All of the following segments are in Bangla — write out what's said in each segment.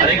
હરેક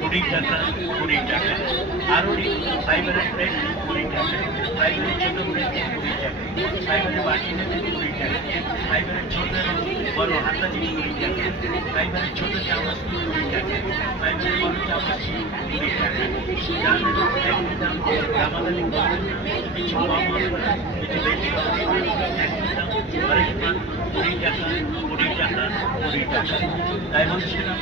কুড়ি টাকা কুড়ি টাকা। আরও ফাইবারের প্লেট কুড়ি টাকা। ফাইবারের ছোট প্লেট কুড়ি টাকা। ফাইবারের বাটি নেবে কুড়ি টাকা। ফাইবারের ছোট এবং বড় হাতাজি কুড়ি টাকা। ফাইবারের ছোট চামচ কুড়ি টাকা। ফাইবারের বড় চামচ কুড়ি টাকা। জানেন একই দাম দামাদানি কিছু কম হবে না। কিছু বেশি একই দাম আরেক মাস কুড়ি টাকা কুড়ি টাকা কুড়ি টাকা। তাই বলছিলাম